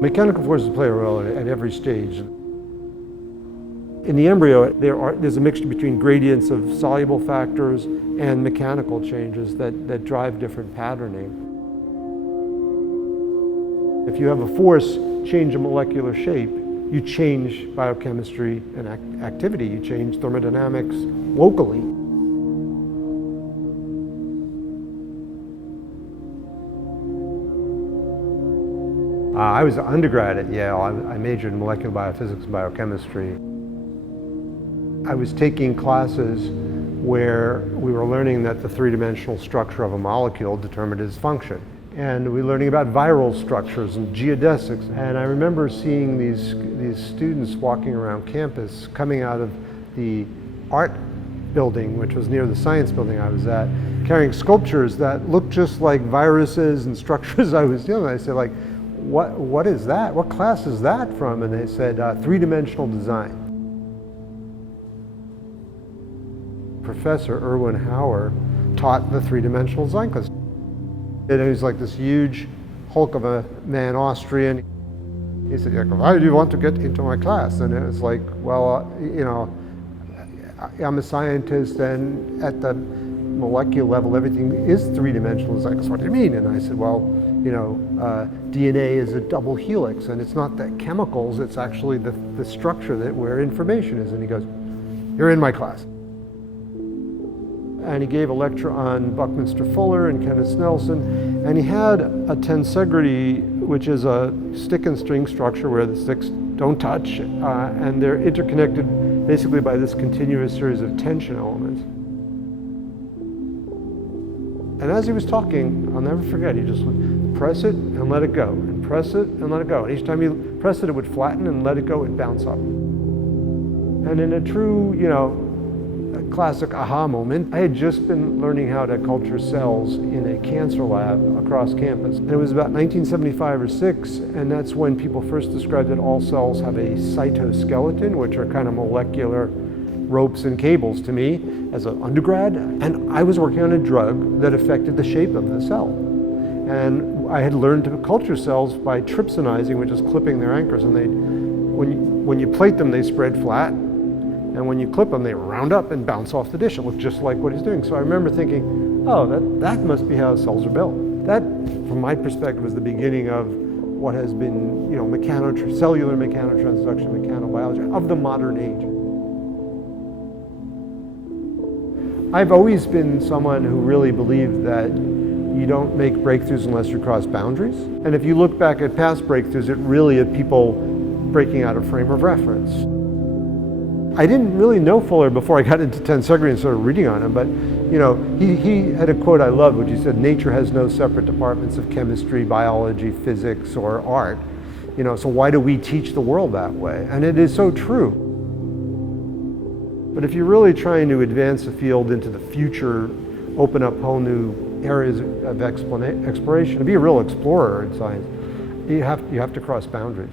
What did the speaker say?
Mechanical forces play a role at every stage. In the embryo, there's a mixture between gradients of soluble factors and mechanical changes that drive different patterning. If you have a force change a molecular shape, you change biochemistry and activity. You change thermodynamics locally. I was an undergrad at Yale. I majored in molecular biophysics and biochemistry. I was taking classes where we were learning that the three-dimensional structure of a molecule determined its function. And we were learning about viral structures and geodesics. And I remember seeing these students walking around campus, coming out of the art building, which was near the science building I was at, carrying sculptures that looked just like viruses and structures I was dealing with. I said, like, what is that? What class is that from? And they said, three-dimensional design. Professor Erwin Hauer taught the three-dimensional design class. And he was like this huge hulk of a man, Austrian. He said, why do you want to get into my class? And it was like, well, you know, I'm a scientist, and at the molecular level, everything is three-dimensional design. What do you mean? And I said, well, you know, DNA is a double helix, and it's not the chemicals, it's actually the structure where information is. And he goes, you're in my class. And he gave a lecture on Buckminster Fuller and Kenneth Nelson, and he had a tensegrity, which is a stick and string structure where the sticks don't touch, and they're interconnected basically by this continuous series of tension elements. And as he was talking, I'll never forget, he just would press it and let it go, and press it and let it go. And each time you press it, it would flatten, and let it go, and bounce up. And in a true, you know, classic aha moment, I had just been learning how to culture cells in a cancer lab across campus. And it was about 1975 or 6, and that's when people first described that all cells have a cytoskeleton, which are kind of molecular ropes and cables to me as an undergrad. And I was working on a drug that affected the shape of the cell. And I had learned to culture cells by trypsinizing, which is clipping their anchors. And when you plate them, they spread flat. And when you clip them, they round up and bounce off the dish. It looked just like what he's doing. So I remember thinking, oh, that must be how cells are built. That, from my perspective, was the beginning of what has been, you know, cellular mechanotransduction, mechanobiology of the modern age. I've always been someone who really believed that you don't make breakthroughs unless you cross boundaries. And if you look back at past breakthroughs, it really is people breaking out of frame of reference. I didn't really know Fuller before I got into Tensegrity and started reading on him, but you know, he had a quote I loved, which he said, nature has no separate departments of chemistry, biology, physics, or art. You know, so why do we teach the world that way? And it is so true. But if you're really trying to advance the field into the future, open up whole new areas of exploration, to be a real explorer in science, you have to cross boundaries.